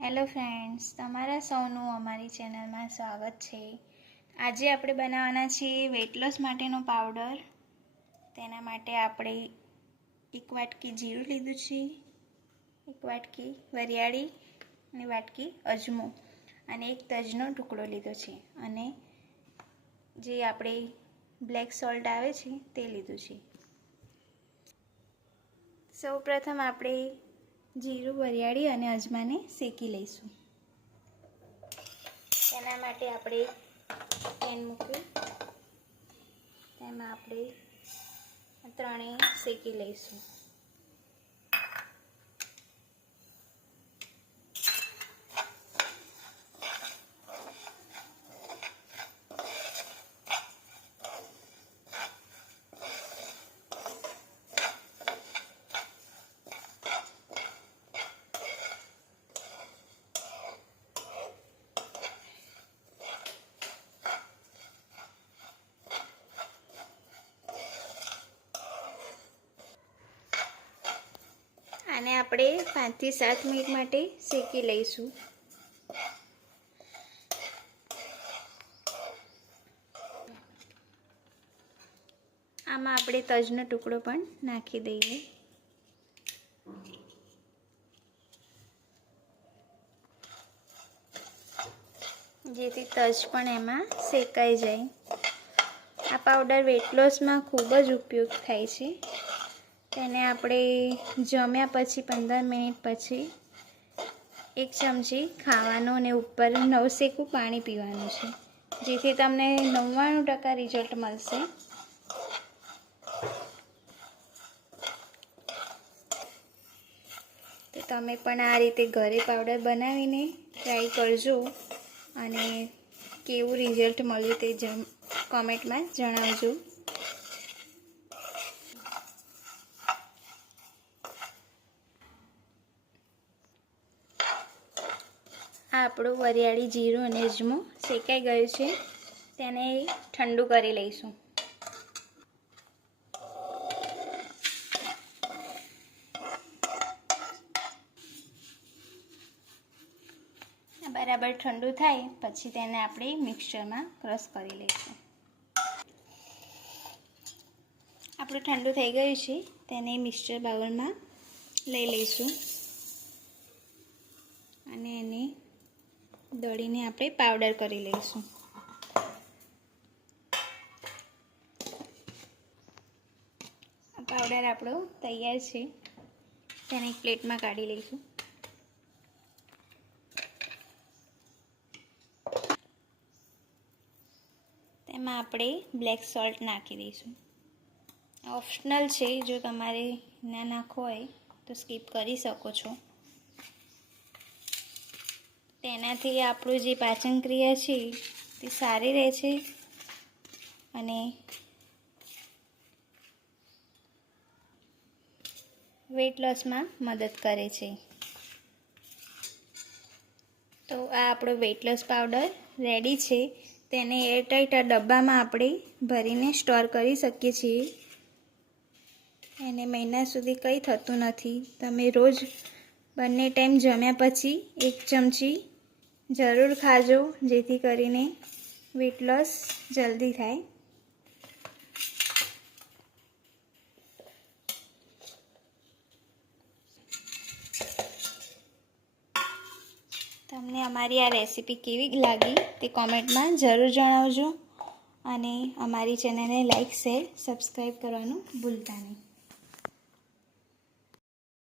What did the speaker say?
Hello friends, તમારા સૌનું અમારી ચેનલમાં સ્વાગત છે। આજે આપણે બનાવવાના છીએ વેટ લોસ માટેનો પાવડર। તેના માટે આપણે 1 વાટકી જીરું લીધું છે, 1 વાટકી વરિયાળી અને વાટકી અજમો અને 1 તજનો ટુકડો લીધો છે અને જે આપણે બ્લેક સોલ્ટ આવે છે તે લીધું છે। સૌપ્રથમ આપણે જીરું વરિયાળી અને અજમાને શેકી લઈશું। તેના માટે આપણે પેન મૂકી તેમાં આપણે ત્રણેય શેકી લઈશું। આને આપણે 5 થી 7 મિનિટ માટે શેકી લઈશું। આમાં આપણે તજનો ટુકડો પણ નાખી દઈએ, જેથી તજ પણ એમાં શેકાઈ જાય। આ પાવડર વેટ લોસમાં ખૂબ જ ઉપયોગ થાય છે। તેને આપણે જમ્યા પછી 15 મિનિટ પછી 1 ચમચી ખાવાનું અને ઉપર નવશેકું પાણી પીવાનું છે, જેથી તમને 99% રિઝલ્ટ મળશે। તો તમે પણ આ રીતે ઘરે પાવડર બનાવીને ટ્રાય કરજો અને કેવું રિઝલ્ટ મળ્યું તે કોમેન્ટમાં જણાવજો। આ આપણું વરિયાળી જીરું અને અજમો શેકાઈ ગયું છે, તેને ઠંડુ કરી લઈશું। બરાબર ઠંડુ થાય પછી તેને આપણે મિક્સરમાં ક્રશ કરી લઈશું। આપણું ઠંડુ થઈ ગયું છે, તેને મિક્સર બાઉલમાં લઈ લઈશું અને એને દળીને આપણે પાવડર કરી લઈશું। આ પાવડર આપણો તૈયાર છે, તેને એક પ્લેટમાં કાઢી લઈશું। તેમાં આપણે બ્લેક સોલ્ટ નાખી દઈશું। ઓપ્શનલ છે, જો તમારે ના નાખવો હોય તો સ્કીપ કરી શકો છો। તેનાથી આપણું જે પાચન ક્રિયા છે તે સારી રહે છે અને વેટ લોસમાં મદદ કરે છે। તો આ આપણો વેટ લોસ પાવડર રેડી છે। તેને એરટાઈટ ડબ્બામાં આપણે ભરીને સ્ટોર કરી શકીએ છીએ। એને મહિના સુધી કંઈ થતું નથી। તમે રોજ બંને ટાઈમ જમ્યા પછી 1 ચમચી જરૂર ખાજો, જેથી કરીને વેટ લોસ જલ્દી થાય। તમને અમારી આ રેસીપી કેવી લાગી તે કોમેન્ટમાં જરૂર જણાવજો અને અમારી ચેનલને લાઈક, શેર, સબસ્ક્રાઈબ કરવાનું ભૂલતા નહીં।